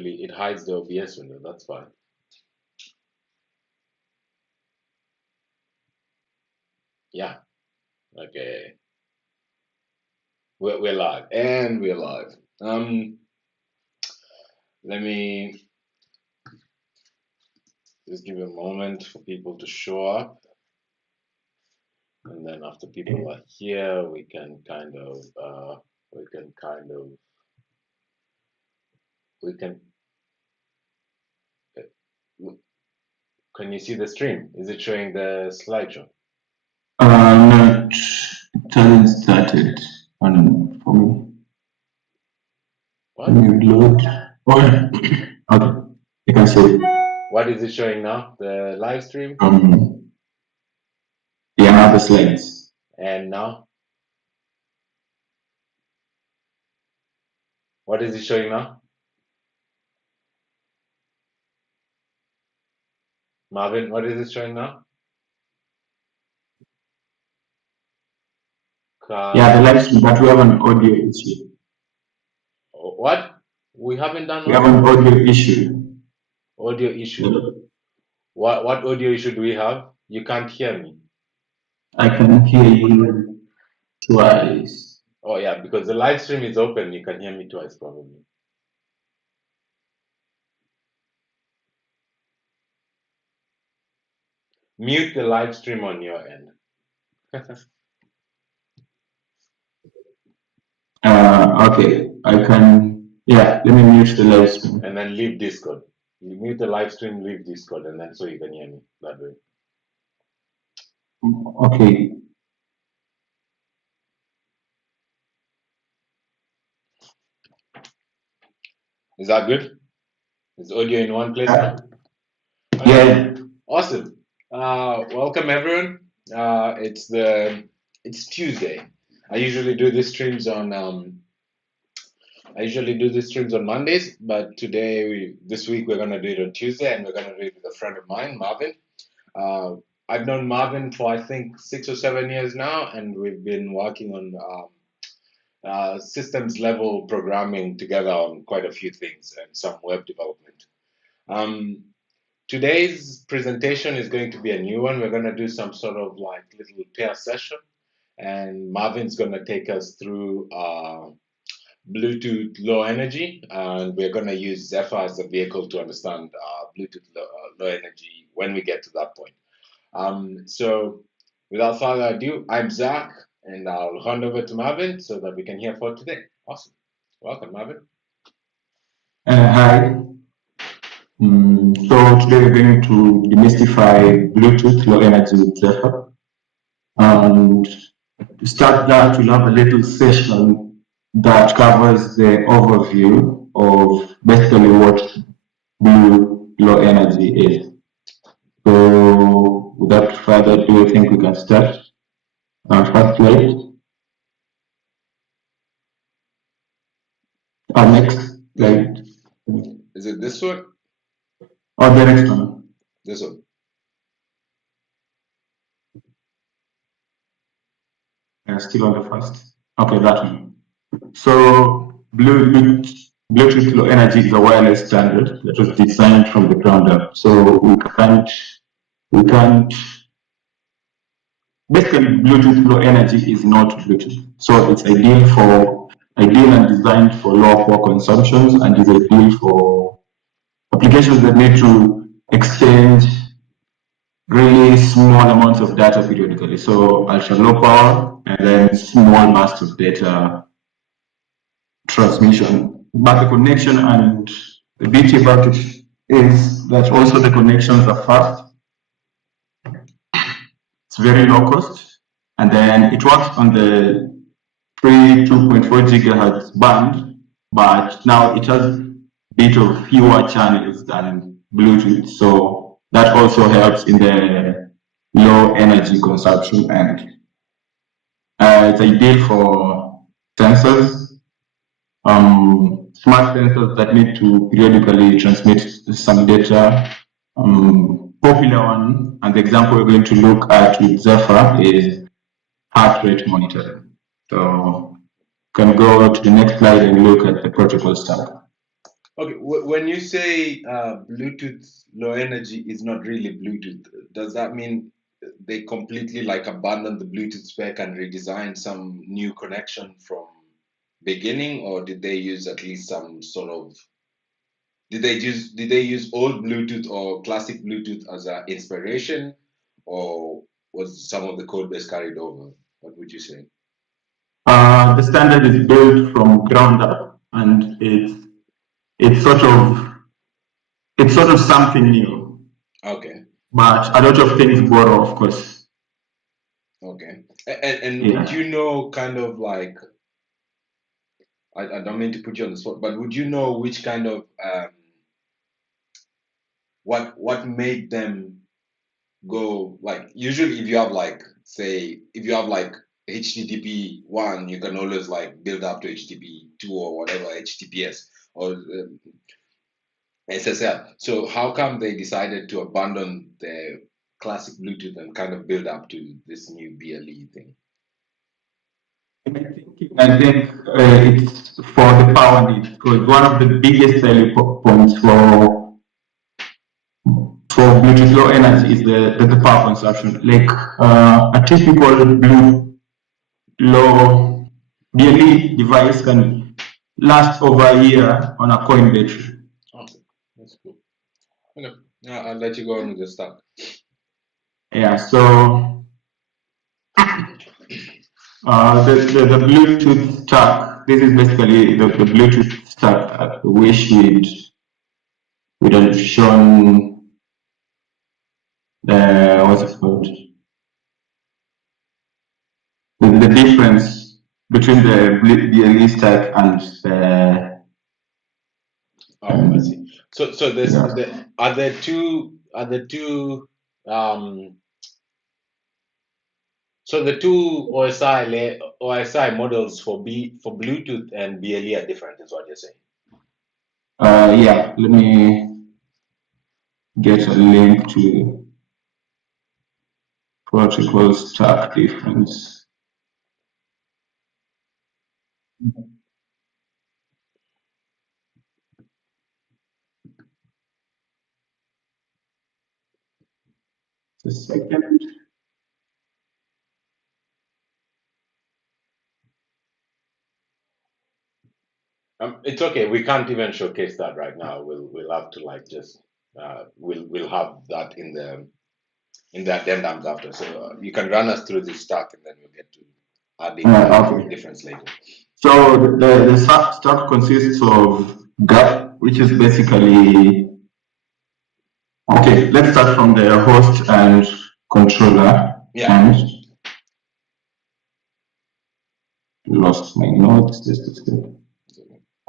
It hides the OBS window, that's fine. Yeah, okay. We're live, and we're live. Let me just give a moment for people to show up. And then after people are here, we can kind of, can you see the stream? Is it showing the slideshow? No, it hasn't started on for me. What? Let me load. Oh, okay, you can see. What is it showing now? The live stream? Yeah, now the slides. And now? What is it showing now? Marvin, what is it showing now? Yeah, the live stream, but we have an audio issue. What? We haven't done. We have an audio issue. Audio issue. What audio issue do we have? You can't hear me. I can hear you twice. Oh yeah, because the live stream is open. You can hear me twice probably. Mute the live stream on your end. Okay, I can. Yeah, let me mute the live stream. And then leave Discord. You mute the live stream, leave Discord, and then so you can hear me that way. Okay. Is that good? Is audio in one place now? Yeah. Awesome. Welcome everyone. It's Tuesday. I usually do these streams on Mondays, but this week we're gonna do it on Tuesday, and we're gonna do it with a friend of mine, Marvin. I've known Marvin for I think 6 or 7 years now, and we've been working on systems level programming together on quite a few things and some web development. Today's presentation is going to be a new one. We're going to do some sort of like little pair session, and Marvin's going to take us through Bluetooth low energy, and we're going to use Zephyr as a vehicle to understand Bluetooth low energy when we get to that point. So without further ado, I'm Zach, and I'll hand over to Marvin so that we can hear for today. Awesome. Welcome, Marvin. Hi. So today we're going to demystify Bluetooth low energy with Zephyr. And to start that, we'll have a little session that covers the overview of basically what Blue low energy is. So without further ado, I think we can start. Our first slide. Our next slide. Is it this one? Or the next one? This one. Still on the first. Okay, that one. So Bluetooth low energy is a wireless standard that was designed from the ground up. So we can't basically Bluetooth low energy is not Bluetooth. So it's ideal and designed for low power consumptions, and is ideal for applications that need to exchange really small amounts of data periodically. So ultra low power and then small bursts of data transmission. But the connection and the beauty about it is that also the connections are fast. It's very low cost, and then it works on the pre 2.4 gigahertz band, but now it has a bit of fewer channels than Bluetooth, so that also helps in the low energy consumption end. It's ideal for sensors, smart sensors that need to periodically transmit some data. Popular one, and the example we're going to look at with Zephyr is heart rate monitoring. So you can go to the next slide and look at the protocol stack. Okay, when you say Bluetooth low energy is not really Bluetooth, does that mean they completely like abandoned the Bluetooth spec and redesigned some new connection from beginning, or did they use at least some sort of did they use old Bluetooth or classic Bluetooth as an inspiration, or was some of the code base carried over? What would you say? The standard is built from ground up, and it's sort of something new. Okay. But a lot of things borrow, of course. Okay. And Yeah. would you know kind of like I don't mean to put you on the spot, but would you know which kind of what made them go like usually if you have like say if you have like HTTP 1, you can always like build up to HTTP 2 or whatever HTTPS or SSL. So how come they decided to abandon the classic Bluetooth and kind of build up to this new BLE thing? I think it's for the power need, because one of the biggest selling points for Bluetooth low energy is the power consumption. Like a typical Bluetooth low BLE device can last over a year on a coin battery. Okay, that's cool. Okay, I'll let you go on with the stuff. Yeah, so the Bluetooth stack, this is basically the Bluetooth stack. I wish we'd have shown the, what's it called? The difference between the BLE stack and the. Oh, I see. So there's Yeah. are there two so the two OSI models for Bluetooth and BLE are different, is what you're saying. Yeah, let me get a link to protocol stack difference. A second. It's okay. We can't even showcase that right now. We'll have to like just we'll have that in the addendums after. So you can run us through this stuff and then we'll get to add in Okay. difference later. So the stack consists of GAP, which is basically, okay, let's start from the host and controller. Yeah. And lost my notes.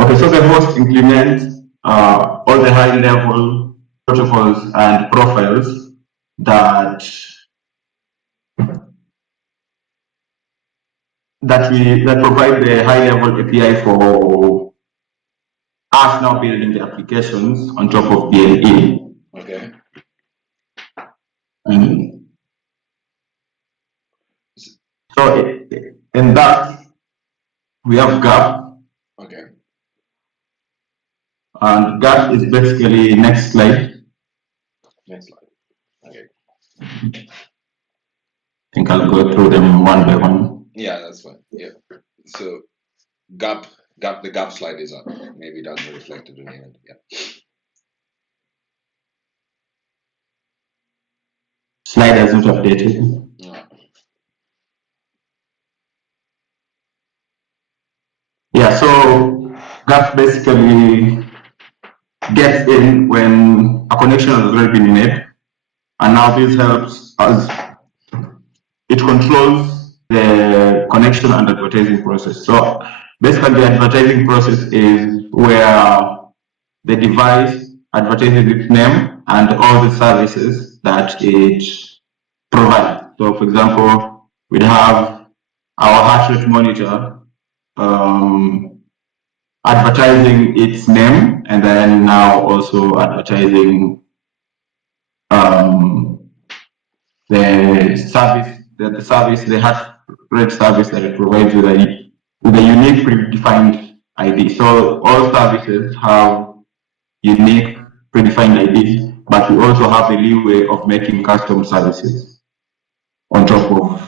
Okay, so the host implements all the high level protocols and profiles that provide the high level API for us now building the applications on top of BLE. Okay. So in that we have GAP. Okay. And GAP is basically next slide. Next slide. Okay. I think I'll go through them one by one. Yeah, that's fine. Yeah. So the GAP slide is up. Maybe it doesn't reflect it in the end. Yeah. Slide hasn't updated. Yeah. Yeah, so GAP basically gets in when a connection has already been made, and now this helps us. It controls the connection and advertising process. So basically, the advertising process is where the device advertises its name and all the services that it provides. So, for example, we'd have our heart rate monitor advertising its name, and then now also advertising the service, the heart rate service that it provides with a unique predefined ID. So all services have unique predefined IDs, but we also have the leeway of making custom services on top of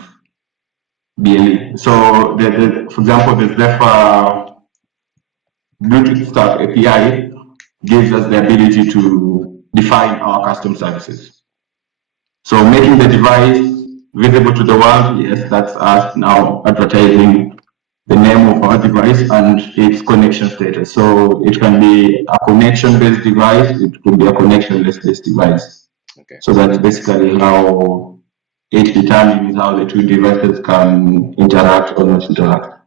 BLE. So, for example, the Zephyr Bluetooth Stack API gives us the ability to define our custom services. So making the device visible to the world, yes, that's us now advertising the name of our device and its connection status. So it can be a connection-based device, it could be a connection-less device. Okay. So that's basically how it determines how the two devices can interact or not interact.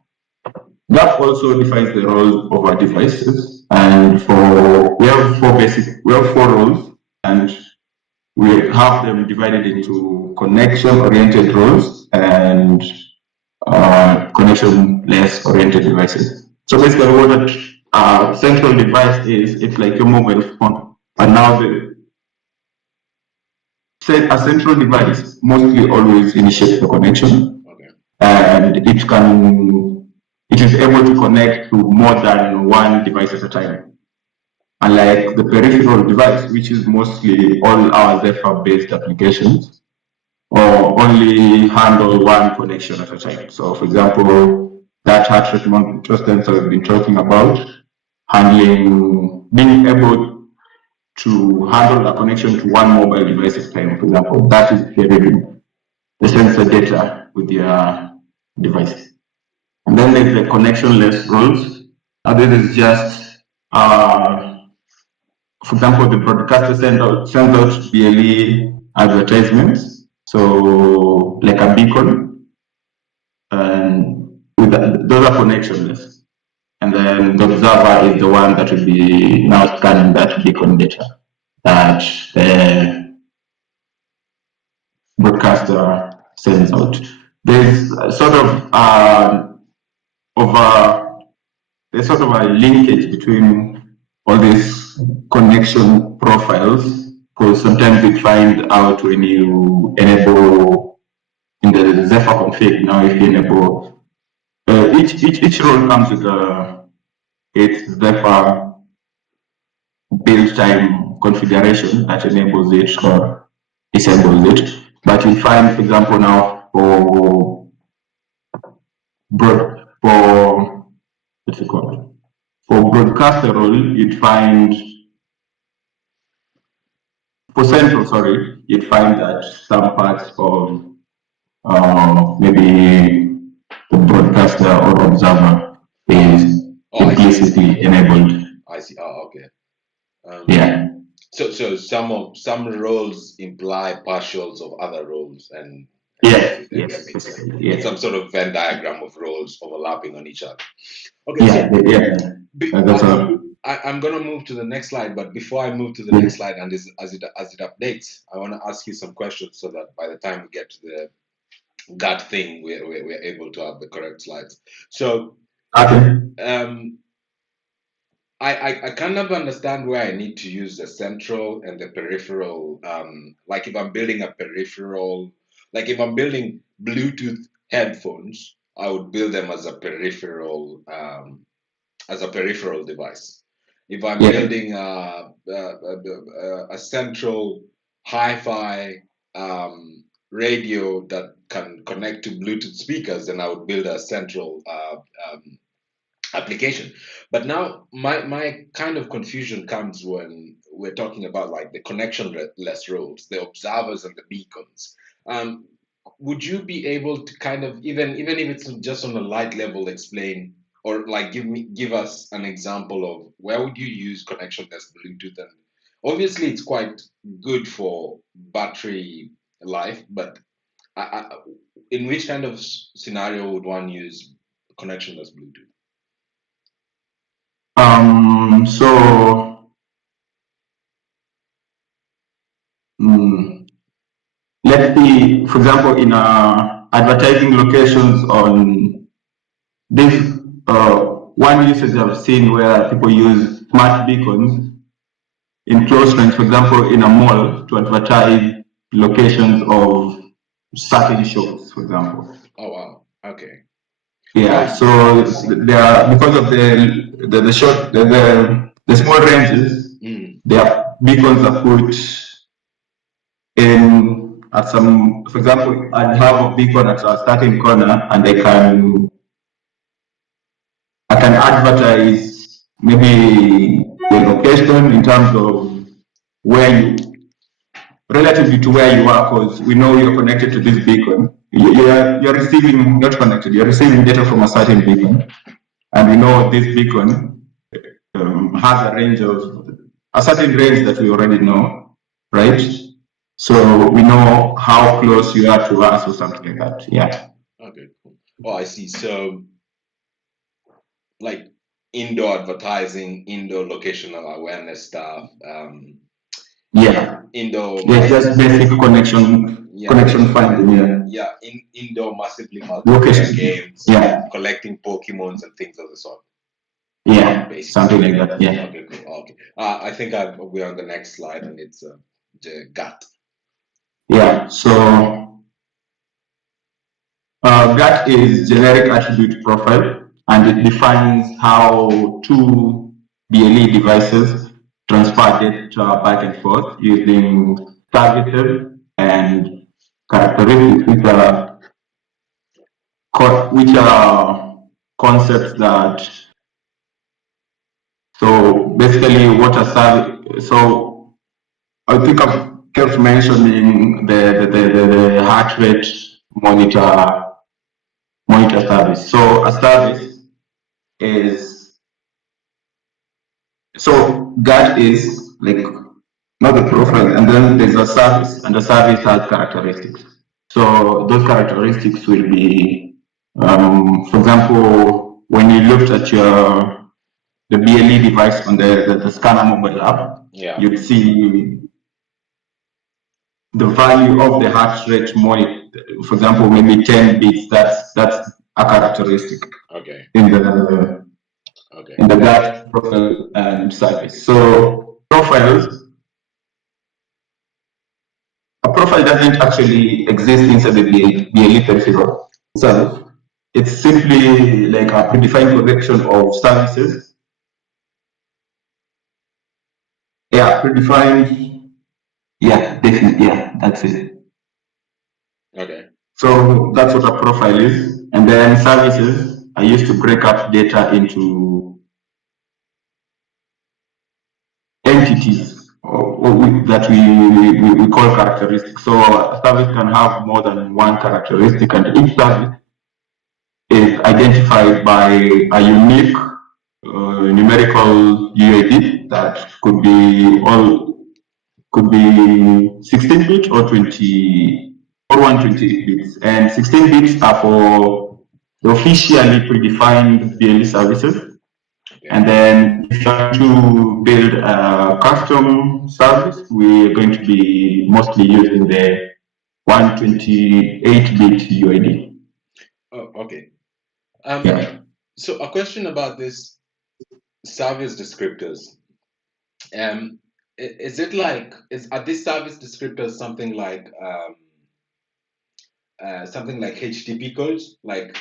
That also defines the roles of our devices. And we have four roles, and we have them divided into connection-oriented roles and connection-less oriented devices. So basically what a central device is, it's like your mobile phone. And now a central device mostly always initiates the connection. Okay. And it is able to connect to more than one device at a time. Unlike the peripheral device, which is mostly all our Zephyr-based applications, or only handle one connection at a time. So, for example, that heart rate monitor sensor we've been talking about, being able to handle a connection to one mobile device at a time, for example, that is sharing the sensor data with your device. And then there's the connectionless roles. This is just, for example, the broadcaster sends out BLE advertisements, so like a beacon, and those are connectionless. And then the observer is the one that will be now scanning that beacon data that the broadcaster sends out. There's sort of there's sort of a linkage between all these connection profiles, because sometimes you find out when you enable in the Zephyr config. Now, if you enable each role comes with its Zephyr build time configuration that enables it or disables it. But you find, for example, now for broadcaster role, you'd find for central, sorry, you'd find that some parts of maybe the broadcaster or observer is implicitly enabled. I see. Oh, okay. Yeah. So some roles imply partials of other roles, and yes, that makes sense. Yes. Some sort of Venn diagram of roles overlapping on each other. Okay. Yeah. I'm gonna move to the next slide, but before I move to the next slide, and as it updates, I want to ask you some questions so that by the time we get to the gut thing, we're able to have the correct slides. So, okay. I kind of understand where I need to use the central and the peripheral. Like if I'm building a peripheral, like if I'm building Bluetooth headphones, I would build them as a peripheral device. If I'm building a central hi-fi radio that can connect to Bluetooth speakers, then I would build a central application. But now my kind of confusion comes when we're talking about like the connectionless roles, the observers and the beacons. Would you be able to kind of even if it's just on a light level explain, or like give us an example of where would you use connectionless Bluetooth? And obviously it's quite good for battery life, but in which kind of scenario would one use connectionless Bluetooth? Let's see, for example, in advertising locations on this, one usage I've seen where people use smart beacons in close range, for example, in a mall to advertise locations of certain shops, for example. Oh, wow. Okay. Yeah, so there are, because of the small ranges, Their beacons are put in at some, for example, I have a beacon at a starting corner, and I can advertise maybe the location in terms of where you, relatively to where you are, because we know you're connected to this beacon. You're receiving, not connected, you're receiving data from a certain beacon, and we know this beacon has a certain range that we already know, right? So we know how close you are to us or something like that. Yeah. Okay, cool. Oh, I see. So, like indoor advertising, indoor locational awareness stuff, Yeah. indoor. Yeah, just basic connection finding. Yeah, indoor massively multiplayer Location. games. Yeah. Collecting Pokemons and things of the sort. Yeah. Basically. Something like that. Yeah. Okay, cool. Okay. I think we're on the next slide, and it's the GAT. Yeah. So GAT is generic attribute profile, and it defines how two BLE devices transfer data back and forth using services and characteristics, which are concepts that. So basically, what a service. So I think I've kept mentioning the heart rate monitor service. So a service is, so that is like not the profile, and then there's a service, and the service has characteristics. So those characteristics will be, for example, when you looked at the BLE device on the scanner mobile app, you'd see the value of the heart rate monitor. For example, maybe 10 beats. That's a characteristic. Okay. In the GAT profile and service. So profiles. A profile doesn't actually exist inside the BLE peripheral itself. It's simply like a predefined collection of services. Yeah, predefined. Yeah, definitely. Yeah, that's it. Okay. So that's what a profile is. And then services, I used to break up data into entities that we call characteristics. So a service can have more than one characteristic, and each service is identified by a unique numerical UID that could be 16-bit or 128 bits. And 16 bits are for the officially predefined BLE services. And then if you want to build a custom service, we're going to be mostly using the 128-bit UID. Oh, okay. Yeah. So a question about this service descriptors. Is it like, are these service descriptors something like HTTP codes? Like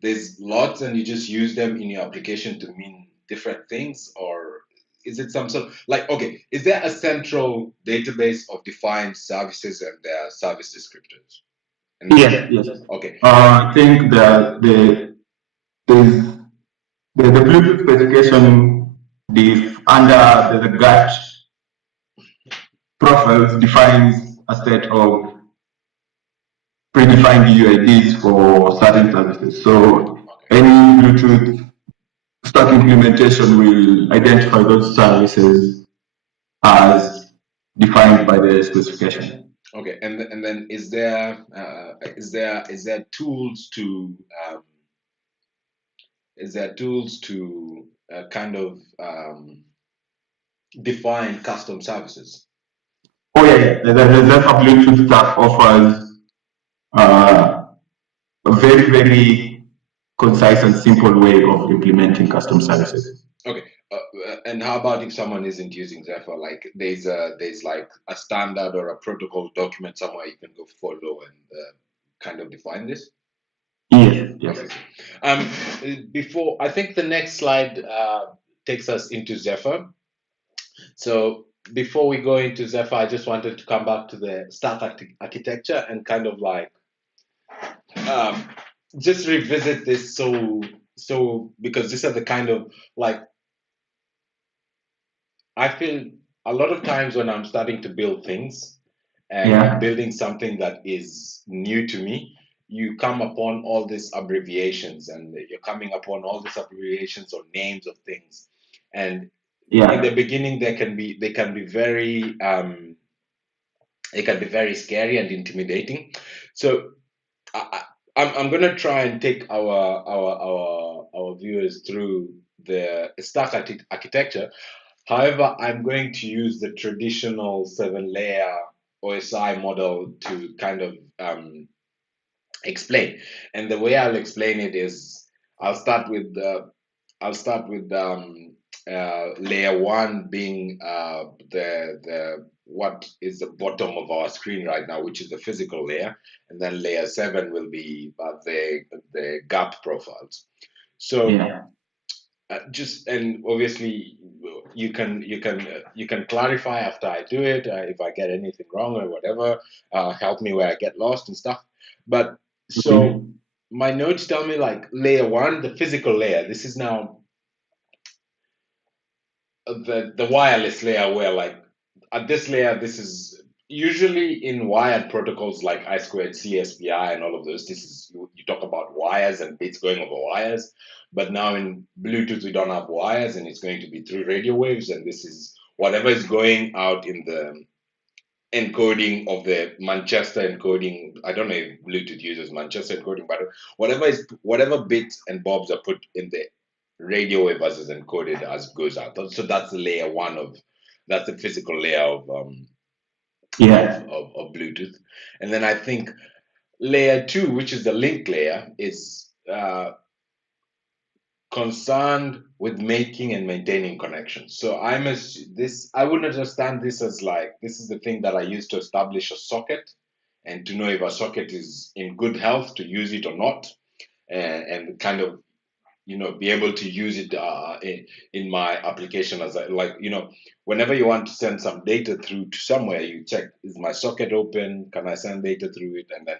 there's lots and you just use them in your application to mean different things, or is it some sort of like, okay, is there a central database of defined services and their service descriptors? Yes. Okay. I think the Bluetooth specification under the GAT profiles defines a set of predefined UIDs for certain services. So any Bluetooth stack implementation will identify those services as defined by the specification. Okay, and then is there tools to kind of define custom services? Oh yeah. The Zephyr Bluetooth stack offers a very, very concise and simple way of implementing custom services. Okay, and how about if someone isn't using Zephyr? Like there's like a standard or a protocol document somewhere you can go follow and kind of define this? Yes. Okay. Before, I think the next slide takes us into Zephyr. So before we go into Zephyr, I just wanted to come back to the stack architecture and kind of like um, just revisit this. So because these are the kind of like I feel a lot of times when I'm starting to build things and I'm Yeah. building something that is new to me, you come upon all these abbreviations and you're coming upon all these abbreviations or names of things. And in the Yeah. beginning, they can be very it can be very scary and intimidating. So I'm gonna try and take our viewers through the stack architecture. However, I'm going to use the traditional seven-layer OSI model to kind of explain. And the way I'll explain it is I'll start with layer one being the what is the bottom of our screen right now, which is the physical layer, and then layer seven will be the gap profiles. So Yeah. just and obviously you can clarify after I do it if I get anything wrong or whatever. Help me where I get lost and stuff. But so Okay. my notes tell me like layer one, the physical layer. This is now the wireless layer where like at this layer, this is usually in wired protocols like I squared CSPI and all of those. This is you talk about wires and bits going over wires, but now in Bluetooth we don't have wires and it's going to be through radio waves, and this is whatever is going out in the encoding of the Manchester encoding. I don't know if Bluetooth uses Manchester encoding, but whatever bits and bobs are put in the radio wave as is encoded as goes out. So that's the layer one of that's the physical layer Yeah. of Bluetooth. And then I think layer two, which is the link layer, is concerned with making and maintaining connections. So I would understand this as like this is the thing that I use to establish a socket and to know if a socket is in good health to use it or not, and kind of be able to use it in my application as whenever you want to send some data through to somewhere, you check, is my socket open, can I send data through it, and then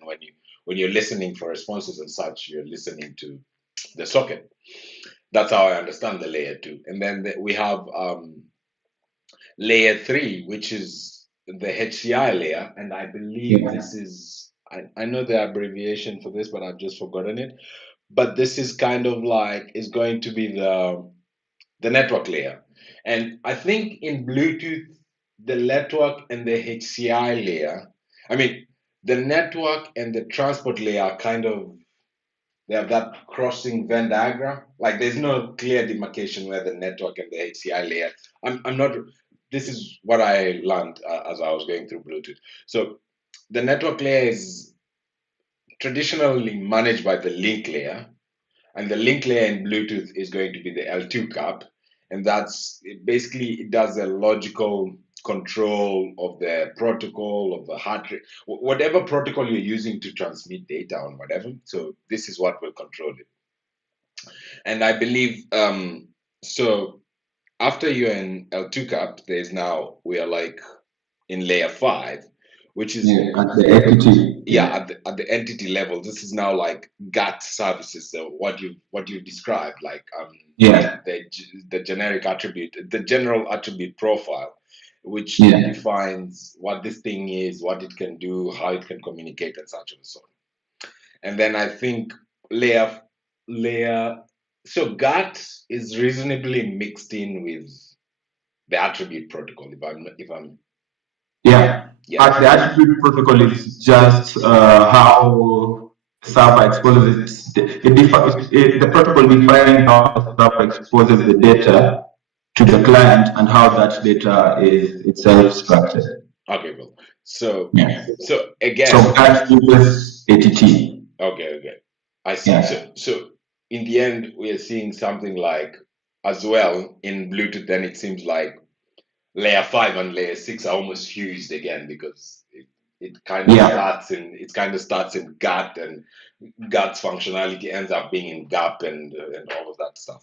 when you're listening for responses and such, you're listening to the socket. That's how I understand the layer two. And then we have layer three, which is the HCI layer, and I believe Yeah. this is I know the abbreviation for this, but I've just forgotten it. But this is kind of like is going to be the network layer. And I think in Bluetooth, the network and the HCI layer, I mean, the network and the transport layer are kind of they have that crossing Venn diagram. Like there's no clear demarcation where the network and the HCI layer. I'm not. This is what I learned as I was going through Bluetooth. So the network layer is traditionally managed by the link layer, and the link layer in Bluetooth is going to be the L2 cap, and basically it does a logical control of the protocol of the heart rate, whatever protocol you're using to transmit data on whatever. So this is what will control it. And I believe so after you're in L2 cap, we are like in layer five, which is Yeah. At the equity. yeah, Yeah. at the entity level. This is now like GATT services. So what you described, like Yeah. the generic attribute, the general attribute profile, which Yeah. defines what this thing is, what it can do, how it can communicate, and such and so on. And then I think layer layer so GATT is reasonably mixed in with the attribute protocol. If I'm Yeah. yeah. At the attribute protocol is just how the server exposes the protocol defining how the server exposes the data to the client and how that data is itself structured. Okay, cool. So Yeah. so So again, that uses ATT. okay. I see. Yeah. So in the end, we are seeing something like as well in Bluetooth. Then it seems like layer five and layer six are almost fused again because it kind of Yeah. starts in GATT, and GATT's functionality ends up being in GAP and all of that stuff.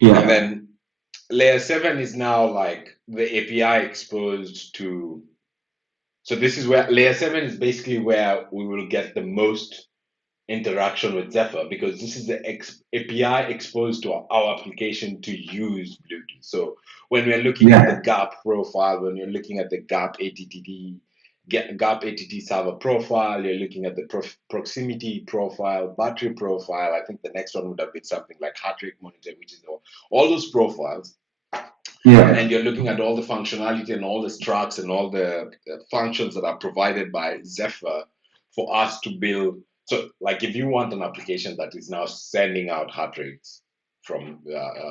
And Yeah. then layer 7 is now like the API exposed to. So this is where layer 7 is basically where we will get the most interaction with Zephyr, because this is the API exposed to our application to use Bluetooth. So when we're looking at the Yeah. GAP profile, when you're looking at the GAP ATT server profile, you're looking at the proximity profile, battery profile. I think the next one would have been something like heart rate monitor, which is all those profiles. Yeah. And you're looking at all the functionality and all the structs and all the functions that are provided by Zephyr for us to build. So, like, if you want an application that is now sending out heart rates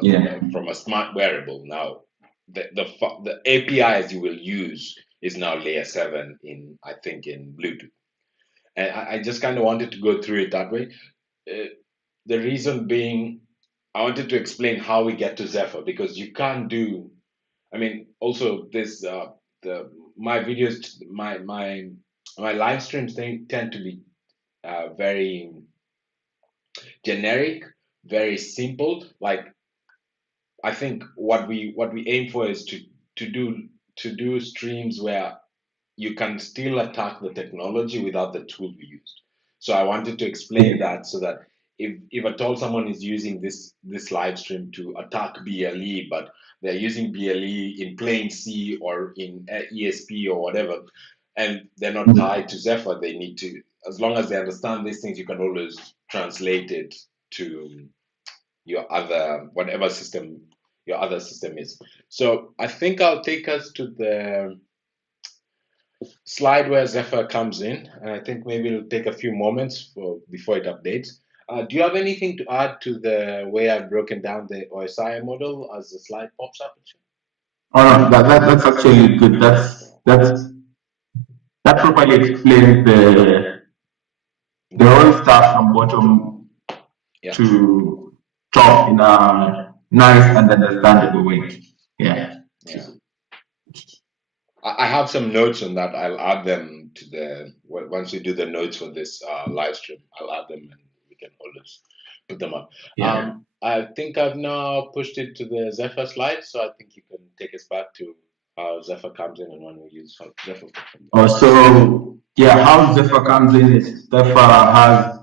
Yeah. from a smart wearable, now the APIs you will use is now layer 7 in, I think, in Bluetooth. And I just kind of wanted to go through it that way. Uh, the reason being, I wanted to explain how we get to Zephyr, because you can't do. I mean, also this the my videos, my live streams tend to be very generic, very simple. Like, I think what we aim for is to do streams where you can still attack the technology without the tool we used. So I wanted to explain Yeah. that, so that if at all someone is using this live stream to attack BLE, but they're using BLE in plain C or in ESP or whatever, and they're not tied to Zephyr, they need to, as long as they understand these things, you can always translate it to your other whatever system your other system is. So I think I'll take us to the slide where Zephyr comes in, and I think maybe it'll take a few moments before it updates. Do you have anything to add to the way I've broken down the OSI model as the slide pops up? Oh, no, that's actually good. That properly explains the whole stuff from bottom Yeah. to top in a nice and understandable way. Yeah. Yeah. I have some notes on that. I'll add them to once we do the notes for this live stream. I'll add them and we can always put them up. Yeah. I think I've now pushed it to the Zephyr slide, so I think you can take us back to how Zephyr comes in and when we use Zephyr. So yeah, how Zephyr comes in is Zephyr has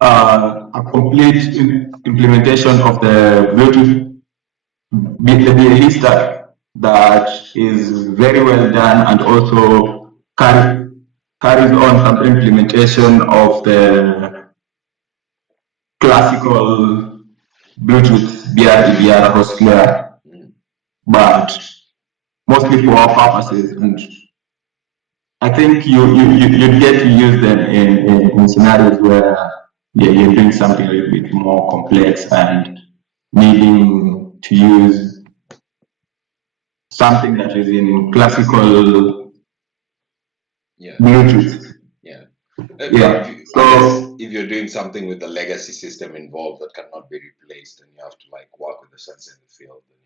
a complete implementation of the Bluetooth the BLE stack that is very well done, and also carries on some implementation of the classical Bluetooth BR host layer, but mostly for our purposes. And I think you get to use them in scenarios where you're doing something a little bit more complex and needing to use something that is in classical Bluetooth. Yeah. Yeah. So if you're doing something with a legacy system involved that cannot be replaced, and you have to like work with the sensor in the field, then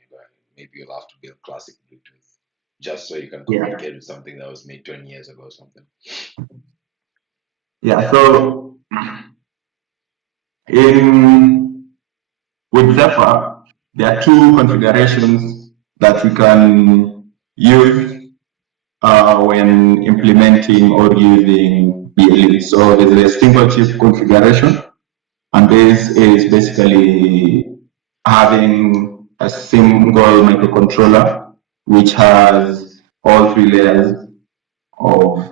maybe you'll have to build classic Bluetooth just so you can communicate with something that was made 20 years ago or something. Yeah. So with Zephyr, there are two configurations that we can use when implementing or using BLE. So there's a single chip configuration, and this is basically having a single microcontroller which has all three layers of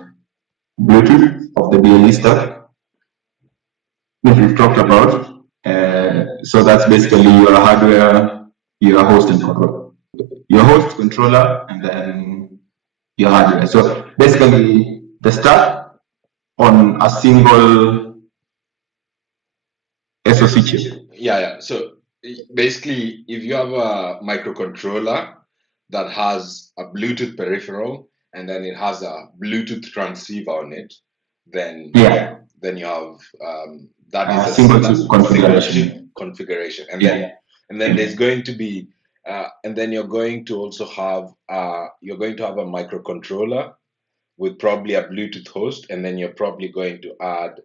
Bluetooth of the BLE stack that we've talked about. So that's basically your hardware, your host and controller, your host controller, and then your hardware. So basically, the stack on a single SoC chip. Yeah. So basically, if you have a microcontroller that has a Bluetooth peripheral and then it has a Bluetooth transceiver on it, then you have that is a single chip configuration, and then there's going to be and then you're going to also have a microcontroller with probably a Bluetooth host, and then you're probably going to add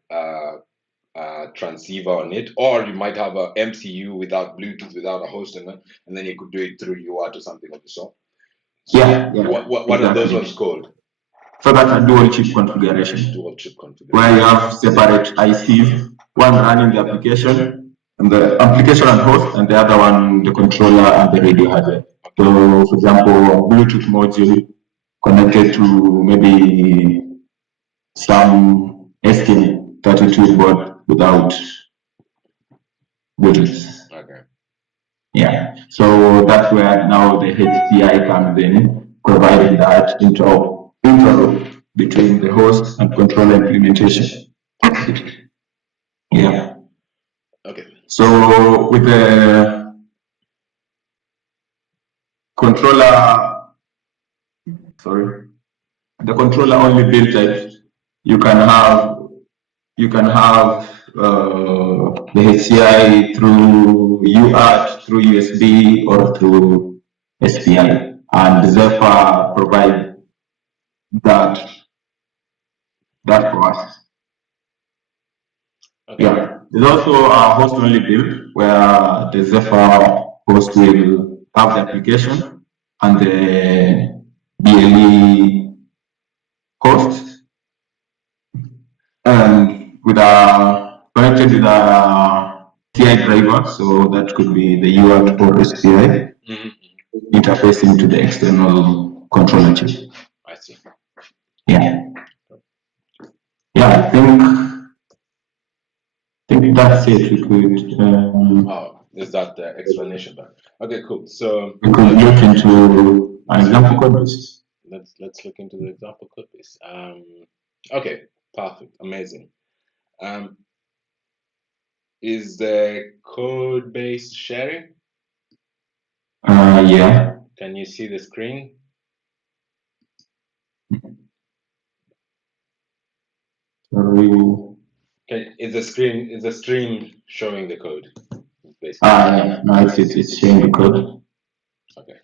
transceiver on it, or you might have a MCU without Bluetooth, without a host in it, and then you could do it through UART or something of the sort. So Yeah. what are those ones called? So that's a dual chip configuration. Dual chip configuration. Where you have separate ICs, one running the application, and the application and host, and the other one the controller and the radio hardware. So, for example, Bluetooth module connected to maybe some STM32 board without Bluetooth. Okay. Yeah. So that's where now the HCI comes in, providing that interloop between the host and controller implementation. Yeah. Okay. So with the controller, the controller only build types, you can have the HCI through UART, through USB, or through SPI, and Zephyr provide that for us. Okay. Yeah. There's also a host-only build where the Zephyr host will have the application and the BLE host, and with connected with a TI driver, so that could be the UART or SPI, interfacing to the external controller chip. I see. Yeah. Yeah, I think that's it. We could. Oh, is that the explanation back? Okay, cool. So we could look into an example code base. Let's look into the example code base. Okay, perfect, amazing. Is the code base sharing? Yeah. Can you see the screen? Is the stream showing the code? Basically. Yeah. No, it's showing the code. Okay.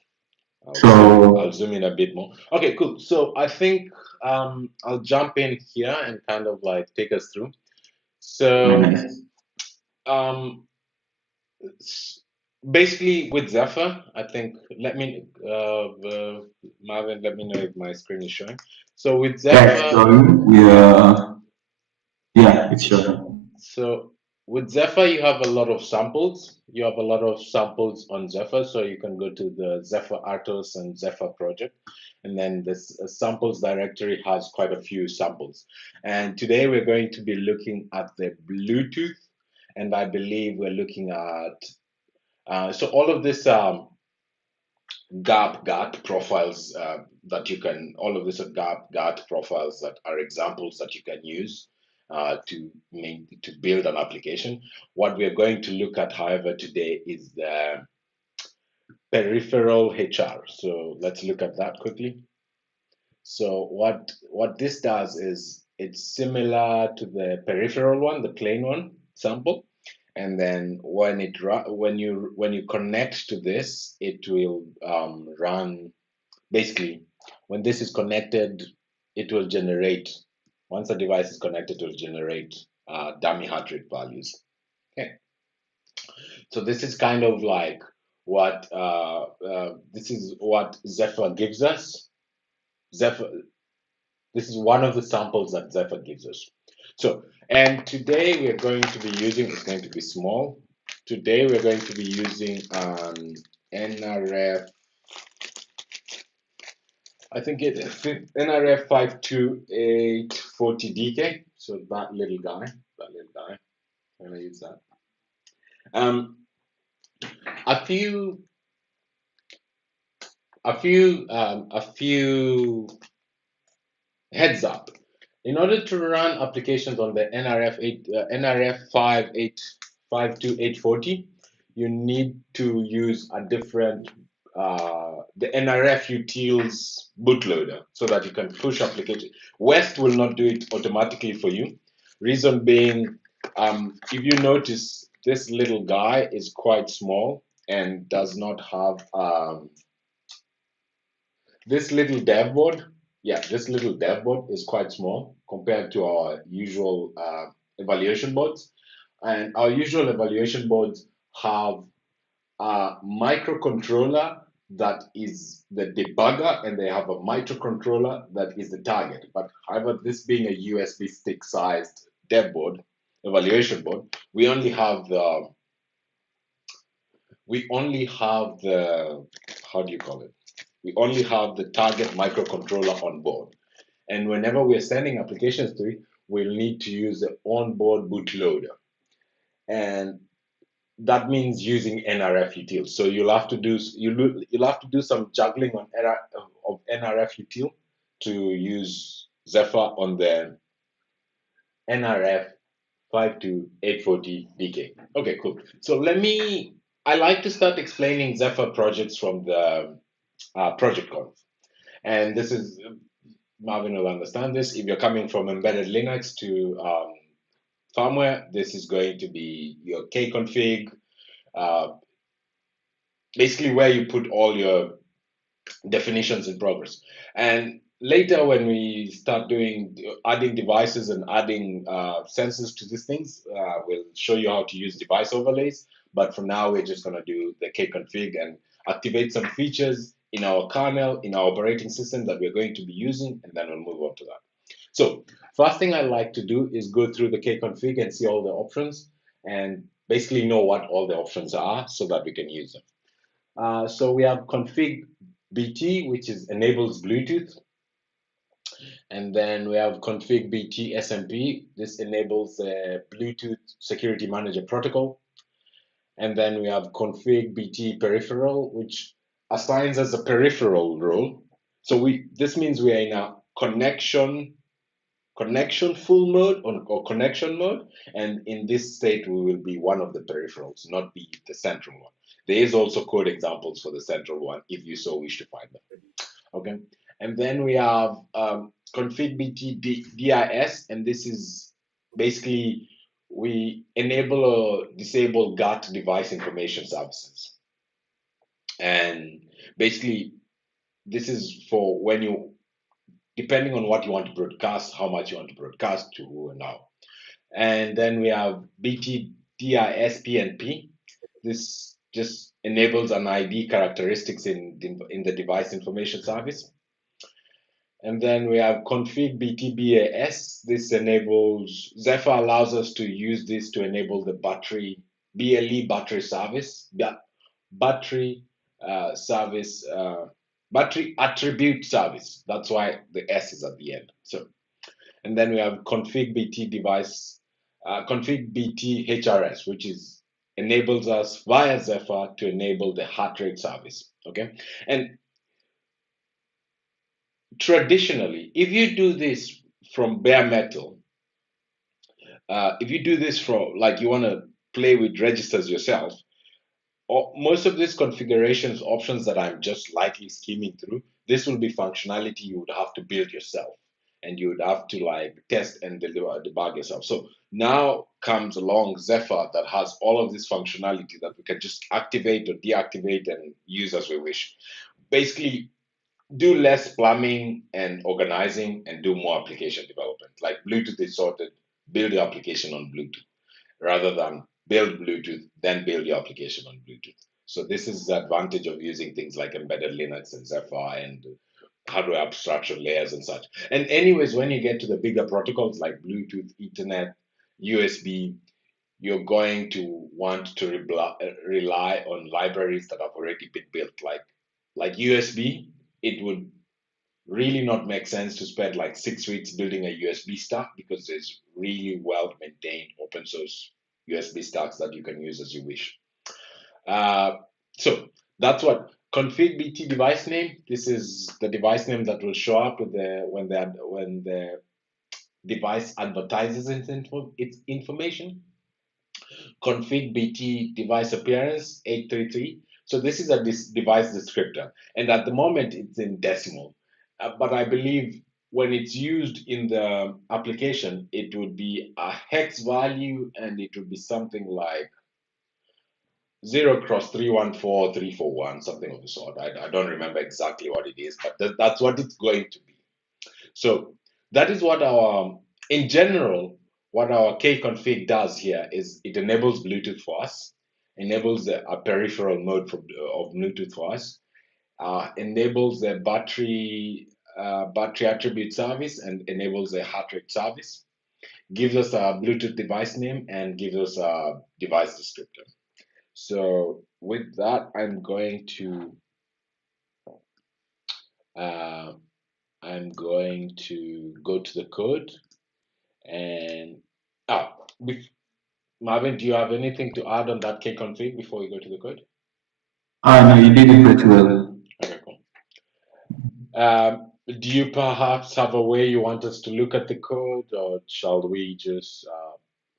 I'll zoom in a bit more. Okay, cool. So I think I'll jump in here and kind of like take us through. So basically with Zephyr, I think Marvin, let me know if my screen is showing. So with Zephyr, yeah, it's showing. So with Zephyr, you have a lot of samples. You have a lot of samples on Zephyr, so you can go to the Zephyr Artos and Zephyr project, and then this samples directory has quite a few samples. And today we're going to be looking at the Bluetooth, and I believe we're looking at so all of this GAT profiles that you can, all of this are GAT profiles that are examples that you can use to build an application. What we are going to look at, however, today is the peripheral HR. So let's look at that quickly. So what this does is it's similar to the peripheral one, the plain one sample. And then when you connect to this, it will run. Basically, when this is connected, it will generate. Once the device is connected, it will generate dummy heart rate values. Okay. So this is kind of like what this is what Zephyr gives us. This is one of the samples that Zephyr gives us. So, and today we're going to be using, it's going to be small. Today we're going to be using NRF, I think it is NRF52840 So that little guy, I'm gonna use that. A few heads up. In order to run applications on the NRF52840, you need to use a different the NRF utils bootloader so that you can push applications. West will not do it automatically for you. Reason being, if you notice, this little guy is quite small and does not have this little dev board. Yeah, this little dev board is quite small compared to our usual evaluation boards. And our usual evaluation boards have a microcontroller that is the debugger, and they have a microcontroller that is the target. But however, this being a USB stick sized dev board, evaluation board, we only have the how do you call it? We only have the target microcontroller on board. And whenever we're sending applications to it, we'll need to use the onboard bootloader. And that means using NRF utils. So you'll have to do some juggling of NRF util to use Zephyr on the NRF52840 DK. Okay, cool. So I like to start explaining Zephyr projects from the project conf. And this is, Marvin will understand this. If you're coming from embedded Linux to firmware, this is going to be your kconfig, uh, basically where you put all your definitions in progress. And later, when we start doing adding devices and adding sensors to these things, we'll show you how to use device overlays. But for now, we're just going to do the kconfig and activate some features in our kernel, in our operating system that we're going to be using, and then we'll move on to that. So first thing I like to do is go through the kconfig and see all the options and basically know what all the options are so that we can use them. So we have config BT, which enables Bluetooth. And then we have config BT SMP. This enables the Bluetooth Security Manager protocol. And then we have config BT peripheral, which assigns us a peripheral role. So this means we are in a connection full mode or connection mode, and in this state we will be one of the peripherals, not be the central one. There is also code examples for the central one if you so wish to find them. Okay, and then we have config BT DIS, and this is basically we enable or disable GATT device information services, and basically this is for when you, depending on what you want to broadcast, how much you want to broadcast, to who and how. And then we have BT DIS PNP. This just enables an ID characteristics in the device information service. And then we have config BT BAS. This enables, Zephyr allows us to use this to enable the BLE battery service, battery service, battery attribute service. That's why the S is at the end. So, and then we have config BT device, config BT HRS, which enables us via Zephyr to enable the heart rate service. Okay, and traditionally, if you do this from bare metal, if you do this from like you want to play with registers yourself, most of these configurations options that I'm just lightly skimming through, this will be functionality you would have to build yourself, and you would have to like test and debug yourself. So now comes along Zephyr that has all of this functionality that we can just activate or deactivate and use as we wish. Basically, do less plumbing and organizing and do more application development. Like Bluetooth is sorted, build your application on Bluetooth rather than build Bluetooth, then build your application on Bluetooth. So this is the advantage of using things like embedded Linux and Zephyr and hardware abstraction layers and such. And anyways, when you get to the bigger protocols like Bluetooth, Ethernet, USB, you're going to want to rely on libraries that have already been built. Like USB, it would really not make sense to spend like 6 weeks building a USB stack because there's really well maintained open source USB stacks that you can use as you wish. So that's what config BT device name. This is the device name that will show up with when the device advertises its information. Config BT device appearance 833. So this is a device descriptor, and at the moment it's in decimal. But I believe when it's used in the application, it would be a hex value, and it would be something like 0x314341, something of the sort. I don't remember exactly what it is, but that's what it's going to be. So that is what in general, what our kconfig does here is it enables Bluetooth for us, enables a peripheral mode of Bluetooth for us, enables the battery attribute service, and enables a heart rate service, gives us a Bluetooth device name, and gives us a device descriptor. So with that, I'm going to go to the code and Marvin, do you have anything to add on that kconfig before we go to the code? No, you did it pretty well. Okay, cool. Do you perhaps have a way you want us to look at the code, or shall we just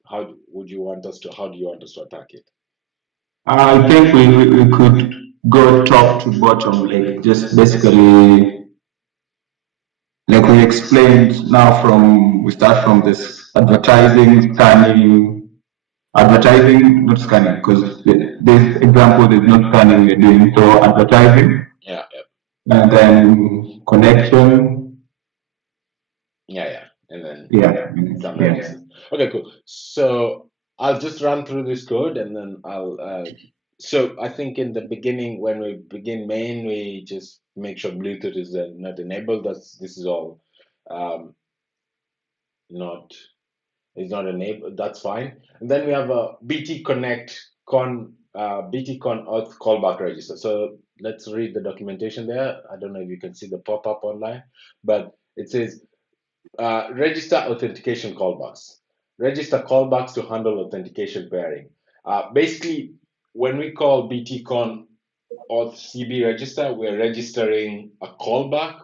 how do you want us to attack it? I think we could go top to bottom, like just basically, like we explained now we start from this advertising, scanning, advertising, not scanning, because this example is not scanning we're doing, so advertising. Yeah. And then connection. Yeah. And then Yeah. releases. Okay, cool. So I'll just run through this code and then I'll so I think in the beginning when we begin main, we just make sure Bluetooth is not enabled. This is all not enabled. That's fine. And then we have a BT connect BT con auth callback register. So let's read the documentation there. I don't know if you can see the pop-up online, but it says register authentication callbacks. Register callbacks to handle authentication pairing. Basically, when we call btcon auth cb register, we're registering a callback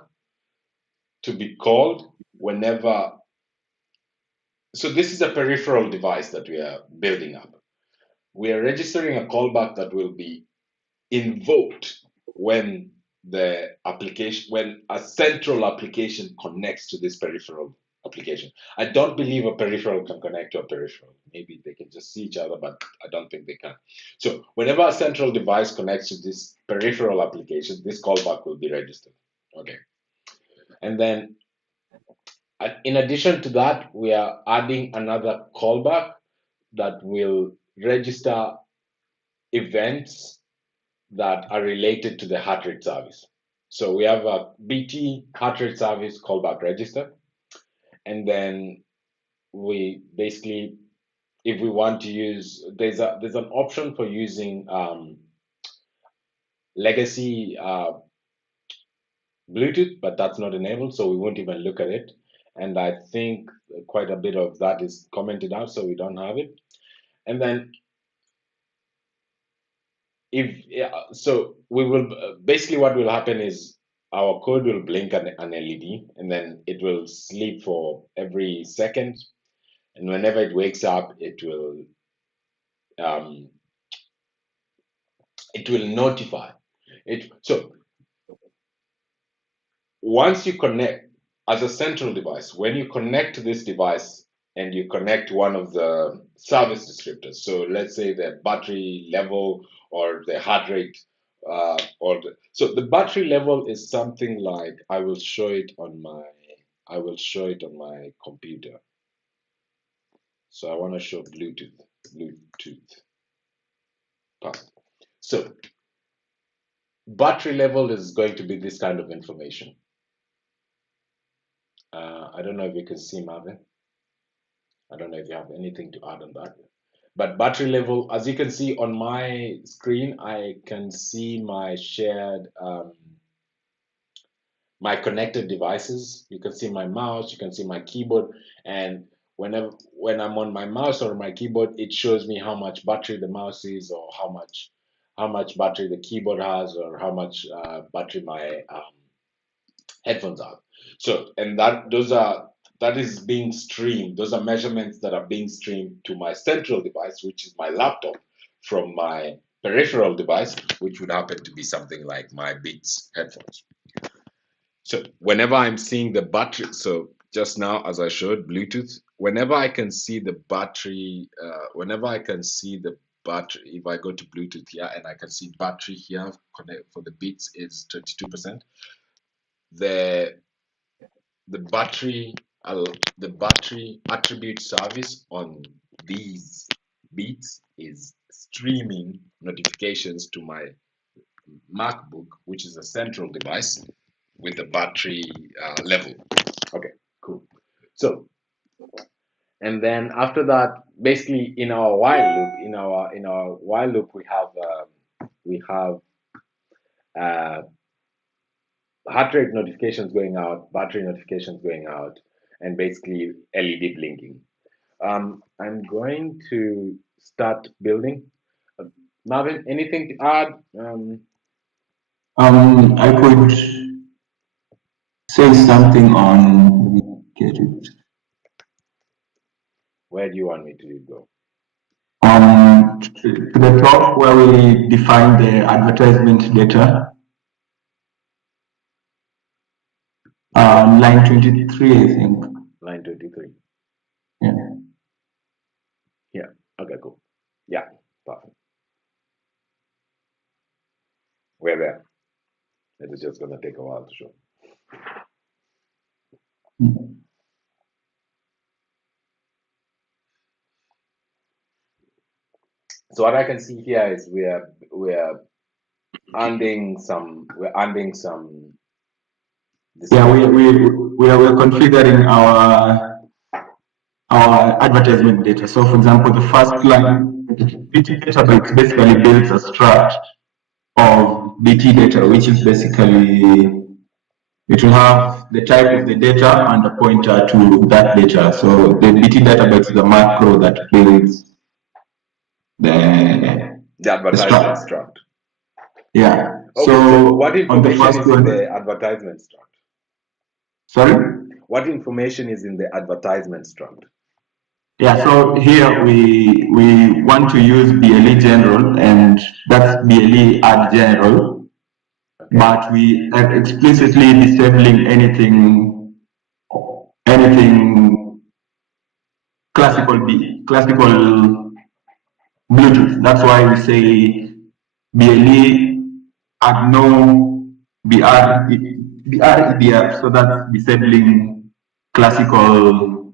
to be called whenever. So this is a peripheral device that we are building up. We are registering a callback that will be invoked when when a central application connects to this peripheral application. I don't believe a peripheral can connect to a peripheral. Maybe they can just see each other, but I don't think they can. So whenever a central device connects to this peripheral application, this callback will be registered. Okay. And then in addition to that, we are adding another callback that will register events that are related to the heart rate service. So we have a BT heart rate service callback register. And then we basically, if we want to use, there's an option for using legacy Bluetooth, but that's not enabled, so we won't even look at it. And I think quite a bit of that is commented out, so we don't have it. And then so we will basically what will happen is our code will blink an LED and then it will sleep for every second, and whenever it wakes up it will notify it. So once you connect as a central device, when you connect to this device and you connect one of the service descriptors, so let's say the battery level or the heart rate, so the battery level is something like I will show it on my computer. So I want to show Bluetooth. So battery level is going to be this kind of information. I don't know if you can see, Marvin. I don't know if you have anything to add on that. But battery level, as you can see on my screen, I can see my shared, my connected devices. You can see my mouse, you can see my keyboard, and when I'm on my mouse or my keyboard, it shows me how much battery the mouse is, or how much battery the keyboard has, or how much battery my headphones are. So, and that is being streamed. Those are measurements that are being streamed to my central device, which is my laptop, from my peripheral device, which would happen to be something like my Beats headphones. So whenever I'm seeing the battery, so just now as I showed Bluetooth, whenever I can see the battery, if I go to Bluetooth here and I can see battery here for the Beats is 22%. The battery the battery attribute service on these bits is streaming notifications to my MacBook, which is a central device with the battery level. Okay, cool. So, and then after that, basically in our while loop, in our while loop, we have heart rate notifications going out, battery notifications going out, and basically LED blinking. I'm going to start building. Marvin, anything to add? I could say something on, let me get it. Where do you want me to go? To the top where we define the advertisement data. Line 23, I think. Line 23. Yeah. Yeah. Okay, cool. Yeah, perfect. We're there. It is just going to take a while to show. So what I can see here is we're adding some. Yeah, we're configuring our advertisement data. So, for example, the first line, BT data basically builds a struct of BT data, which is basically, it will have the type of the data and a pointer to that data. So the BT database is a macro that builds the advertisement struct. Yeah. Okay, so what information is in the advertisement struct? Sorry? What information is in the advertisement struct? Yeah, so here we want to use BLE general, and that's BLE add general, okay. But we are explicitly disabling anything classical Bluetooth. That's why we say BLE add no BR EDR, so that's disabling classical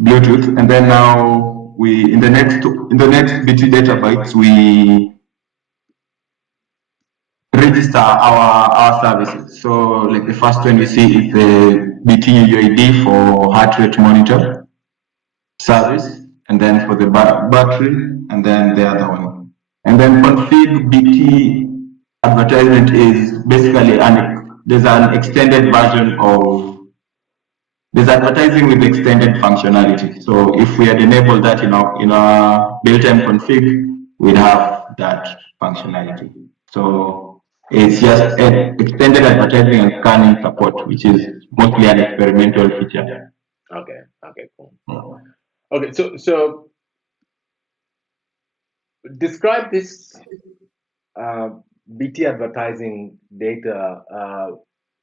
Bluetooth. And then now we in the next BT data bytes we register our services. So like the first one we see is the BT UUID for heart rate monitor service, and then for the battery, and then the other one. And then config BT advertisement is basically there's an extended version of, there's advertising with extended functionality. So if we had enabled that in our built-in config, we'd have that functionality. So it's just extended advertising and scanning support, which is mostly an experimental feature. Okay. Okay. Cool. Okay. So describe this BT advertising data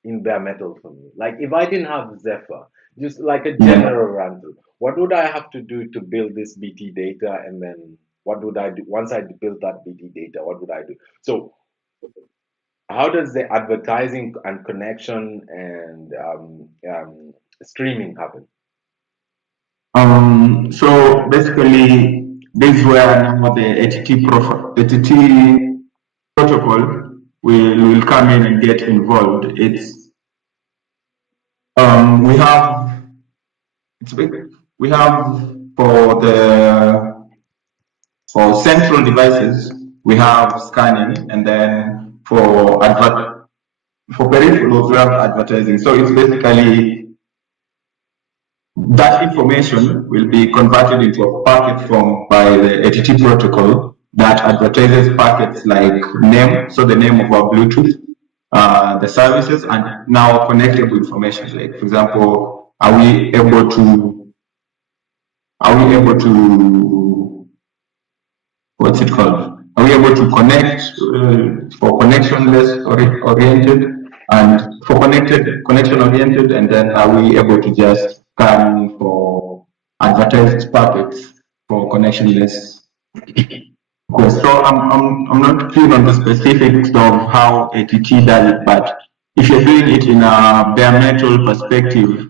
in bare metal for me. Like if I didn't have Zephyr, just like a general run through, what would I have to do to build this BT data, and then what would I do once I built that BT data? What would I do? So how does the advertising and connection and streaming happen? So basically, this is where now the ATT protocol will come in and get involved. It's we have for central devices we have scanning, and then for peripherals we have advertising. So it's basically that information will be converted into a packet form by the ATT protocol that advertises packets like name, so the name of our Bluetooth, the services, and now connectable information. Like, for example, are we able to what's it called? Are we able to connect for connectionless oriented, and for connection oriented, and then are we able to just scan for advertised packets for connectionless? So I'm not keen on the specifics of how ATT does it, but if you're doing it in a bare metal perspective,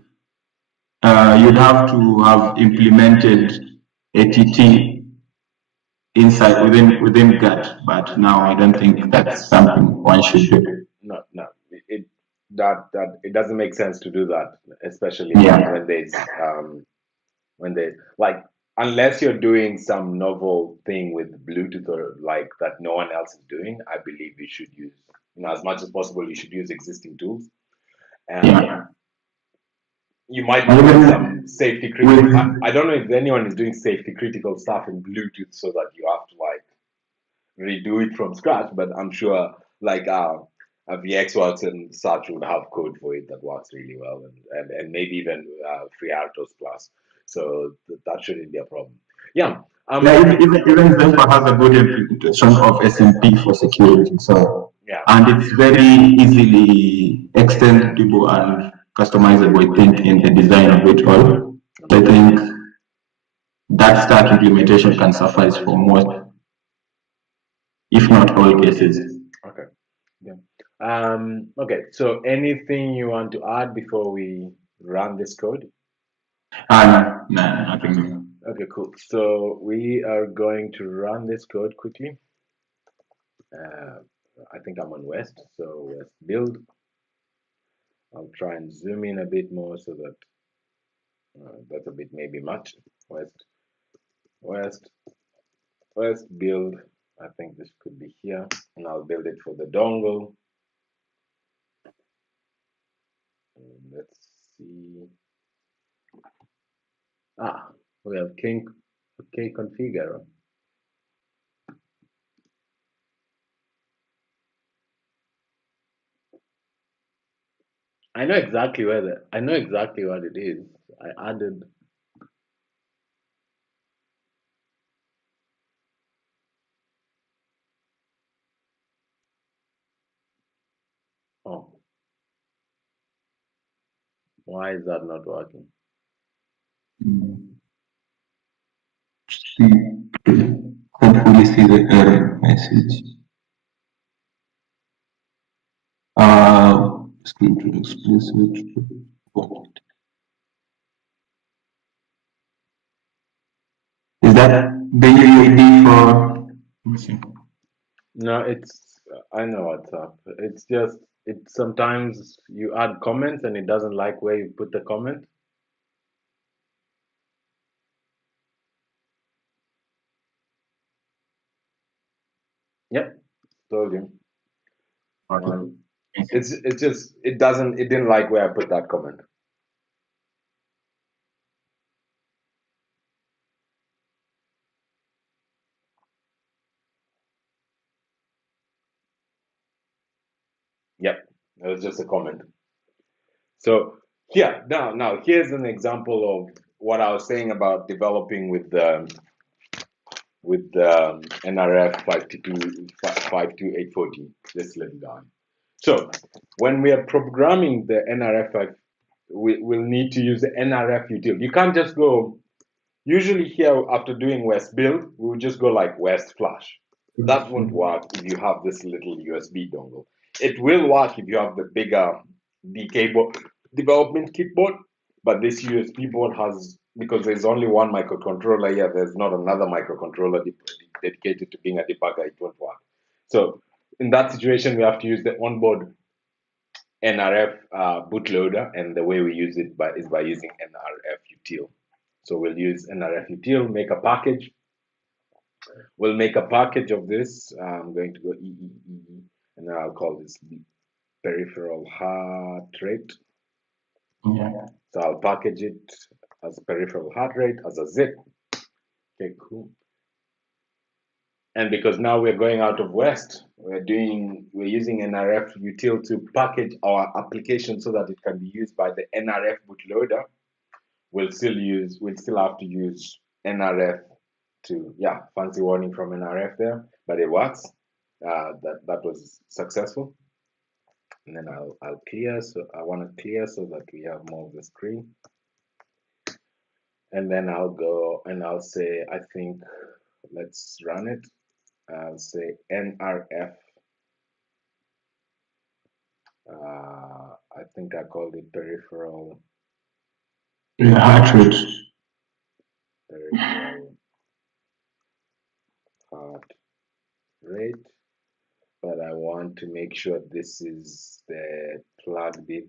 you'd have to have implemented ATT inside within GATT, but now I don't think that's something one should do. No, it doesn't make sense to do that, especially when they like, unless you're doing some novel thing with Bluetooth or like that no one else is doing. I believe you should use, as much as possible, you should use existing tools. And you might be doing some safety critical. I don't know if anyone is doing safety critical stuff in Bluetooth so that you have to like redo it from scratch, but I'm sure like a VXWorks and such would have code for it that works really well, and maybe even FreeRTOS Plus. So that shouldn't be a problem. Yeah. Even Zephyr has a good implementation of SMP for security. So and it's very easily extendable and customizable, I think, in the design of it all. I think that stack implementation can suffice for most, if not all cases. Okay. Yeah. Okay. So anything you want to add before we run this code? No, nothing. Okay, cool. So we are going to run this code quickly. I think I'm on West, so West build. I'll try and zoom in a bit more so that that's a bit maybe much. West build. I think this could be here, and I'll build it for the dongle. And let's see. We have K configure. I know exactly what it is. I added. Oh, why is that not working? Hopefully see the error message. Screen to explicit. Is that the UUID for? No, I know what's up. It's just sometimes you add comments and it doesn't like where you put the comment. Yep, told you. It didn't like where I put that comment. Yep, it was just a comment. So here now here's an example of what I was saying about developing with the NRF52840, this little guy. So when we are programming the NRF5, we'll need to use the NRF util. You can't just go. Usually here after doing West build, we would just go like West flash. That won't work if you have this little USB dongle. It will work if you have the bigger DK board, development kit board, but this USB board has, because there's only one microcontroller here, there's not another microcontroller dedicated to being a debugger, it won't work. So in that situation, we have to use the onboard NRF bootloader, and the way we use it is by using NRF util. So we'll use NRF util, make a package. We'll make a package of this. I'm going to go EEE, and then I'll call this peripheral heart rate. Yeah. So I'll package it as peripheral heart rate as a zip. Okay, cool. And because now we're going out of West, we're using NRF util to package our application so that it can be used by the NRF bootloader. We'll still have to use NRF to, fancy warning from NRF there, but it works. That was successful. And then I'll clear. So I want to clear so that we have more of the screen. And then I'll go and I'll say, I think, let's run it. I'll say NRF. I think I called it peripheral Yeah, heart rate. Peripheral heart rate. But I want to make sure this is the plugged in.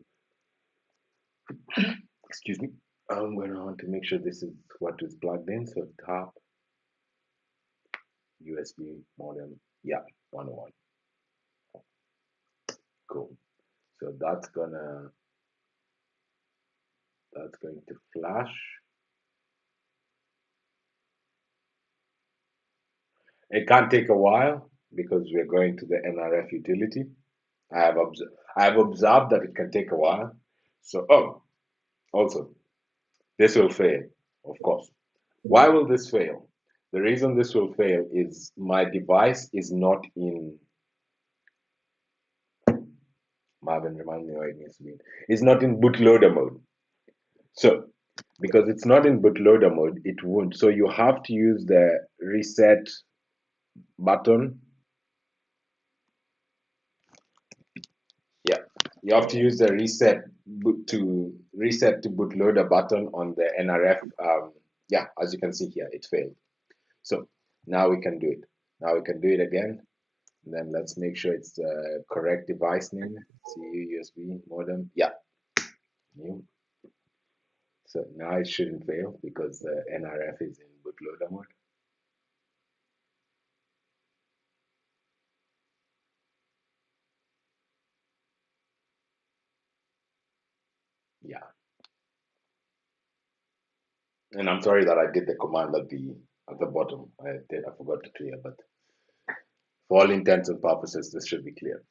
Excuse me. I'm going to want to make sure this is what is plugged in. So top USB modem. Yeah, 101. Cool. So that's going to flash. It can't take a while because we're going to the NRF utility. I have observed that it can take a while. So also this will fail, of course. Why will this fail? The reason this will fail is my device is not in Marvin, remind me why it needs to be. It's not in bootloader mode. So because it's not in bootloader mode, it won't. So you have to use the reset button. Yeah, you have to use the reset to bootloader button on the NRF. Yeah, as you can see here, it failed. So now we can do it. Now we can do it again. And then let's make sure it's the correct device name. CU USB modem. Yeah, new. So now it shouldn't fail because the NRF is in bootloader mode. Yeah. And I'm sorry that I did the command at the bottom. I forgot to clear, but for all intents and purposes, this should be clear.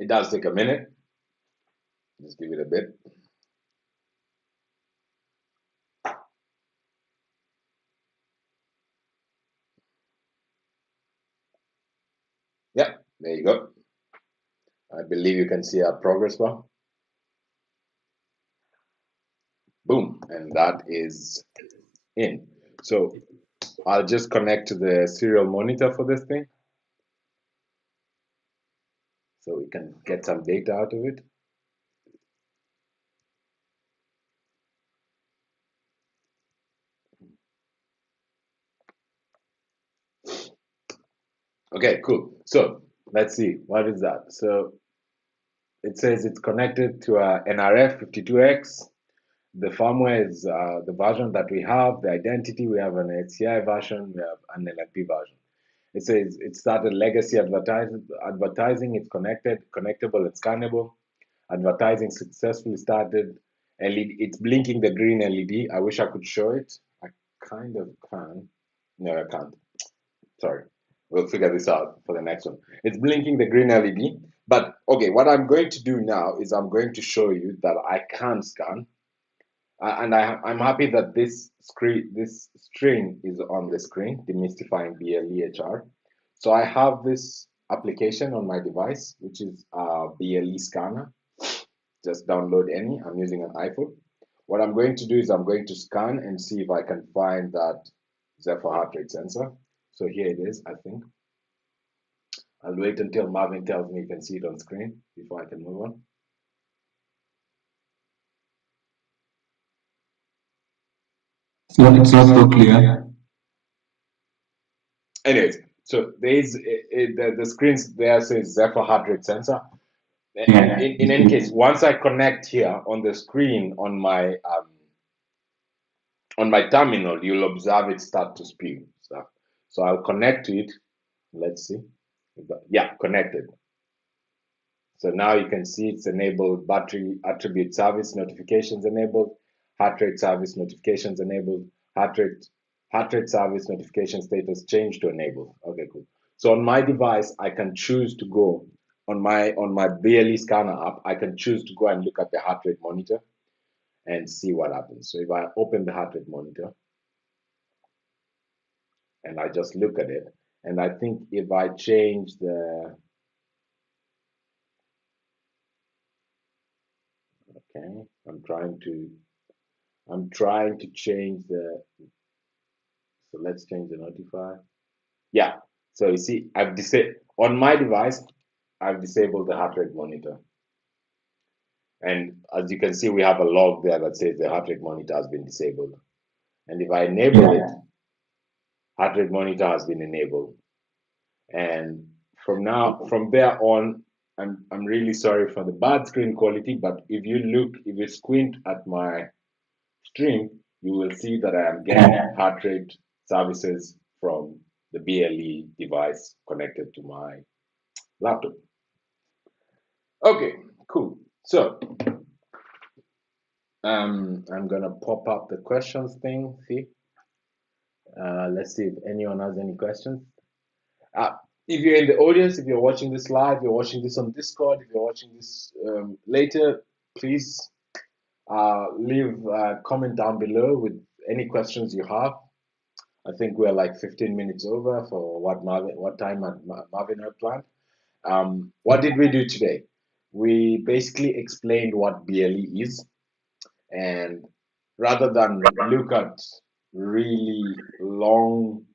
It does take a minute. Just give it a bit. Yeah, there you go. I believe you can see our progress bar. Boom, and that is in. So I'll just connect to the serial monitor for this thing so we can get some data out of it. Okay, cool. So let's see, what is that? So it says it's connected to a NRF52840. The firmware is the version that we have, the identity, we have an HCI version, we have an NLP version. It says it started legacy advertising, it's connectable, and scannable. Advertising successfully started. LED, it's blinking the green LED. I wish I could show it. I kind of can. No, I can't. Sorry. We'll figure this out for the next one. It's blinking the green LED. But okay, what I'm going to do now is I'm going to show you that I can scan. And I'm happy that this string is on the screen, Demystifying BLEHR. So I have this application on my device, which is a BLE scanner. Just download any. I'm using an iPhone. What I'm going to do is I'm going to scan and see if I can find that Zephyr heart rate sensor. So here it is, I think. I'll wait until Marvin tells me you can see it on screen before I can move on. It's not so clear. Anyways, so there's the screens there says Zephyr heart rate sensor. Yeah. In any case, once I connect here on the screen on my terminal, you'll observe it start to spew stuff. So I'll connect to it. Let's see. Yeah, connected. So now you can see it's enabled, battery attribute service notifications enabled, heart rate service notifications enabled, heart rate service notification status changed to enable. Okay, cool. So on my device, I can choose to go on my BLE scanner app, I can choose to go and look at the heart rate monitor and see what happens. So if I open the heart rate monitor and I just look at it, and I think if I change the okay, I'm trying to change the, so let's change the notify. Yeah, So you see, on my device, I've disabled the heart rate monitor. And as you can see, we have a log there that says the heart rate monitor has been disabled. And if I enable it, heart rate monitor has been enabled. And from there on, I'm really sorry for the bad screen quality, but if you squint at my stream, you will see that I am getting heart rate services from the BLE device connected to my laptop. Okay, cool. So I'm gonna pop up the questions thing. See, let's see if anyone has any questions. If you're in the audience, if you're watching this live, you're watching this on Discord, if you're watching this later, please leave a comment down below with any questions you have. I think we're like 15 minutes over for what time Marvin had planned. What did we do today? We basically explained what BLE is, and rather than look at really long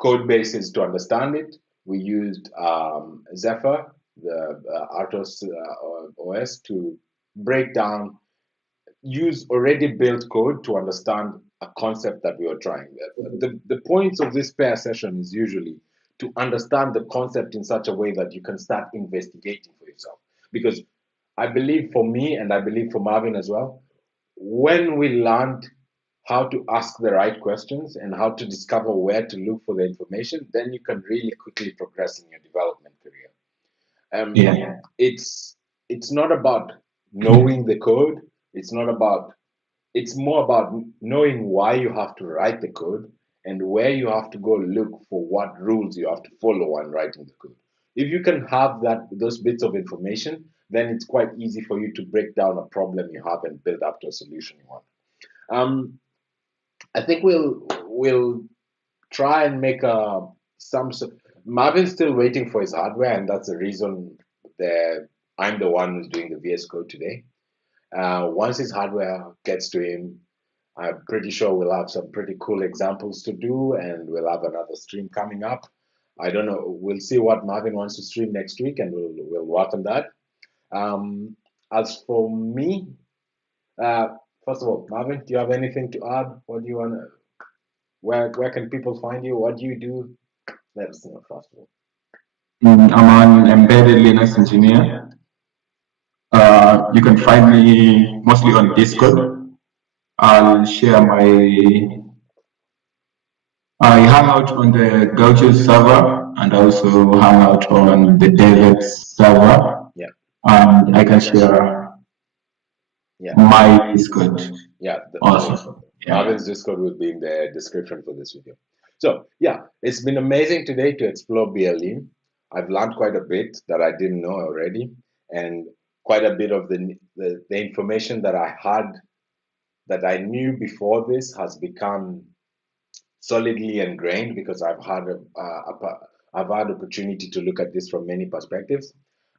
code bases to understand it, we used Zephyr, the RTOS OS, to break down, use already built code to understand a concept that we were trying. The points of this pair session is usually to understand the concept in such a way that you can start investigating for yourself. Because I believe for me, and I believe for Marvin as well, when we learned how to ask the right questions and how to discover where to look for the information, then you can really quickly progress in your development career. It's not about knowing the code. It's more about knowing why you have to write the code and where you have to go look for what rules you have to follow when writing the code. If you can have those bits of information, then it's quite easy for you to break down a problem you have and build up to a solution you want. I think we'll try and make Marvin's still waiting for his hardware, and that's the reason that I'm the one who's doing the VS Code today. Once his hardware gets to him, I'm pretty sure we'll have some pretty cool examples to do, and we'll have another stream coming up. I don't know. We'll see what Marvin wants to stream next week, and we'll work on that. As for me, first of all, Marvin, do you have anything to add? What do you want to? Where can people find you? What do you do? Let us know first of all. I'm an embedded Linux engineer. You can find me mostly on Discord. I'll share I hang out on the Gaucho server and also hang out on the David server. Yeah. And I can share my Discord. Yeah. Also. Marvin's Discord will be in the description for this video. So yeah, it's been amazing today to explore BLE. I've learned quite a bit that I didn't know already, and quite a bit of the information that I had, that I knew before this, has become solidly ingrained because I've had opportunity to look at this from many perspectives.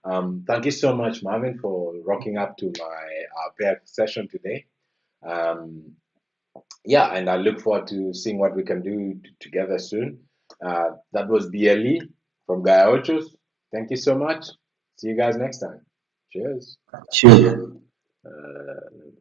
Thank you so much, Marvin, for rocking up to my pair session today. Yeah, and I look forward to seeing what we can do together soon. That was BLE from Gauchos. Thank you so much. See you guys next time. Cheers. Cheers.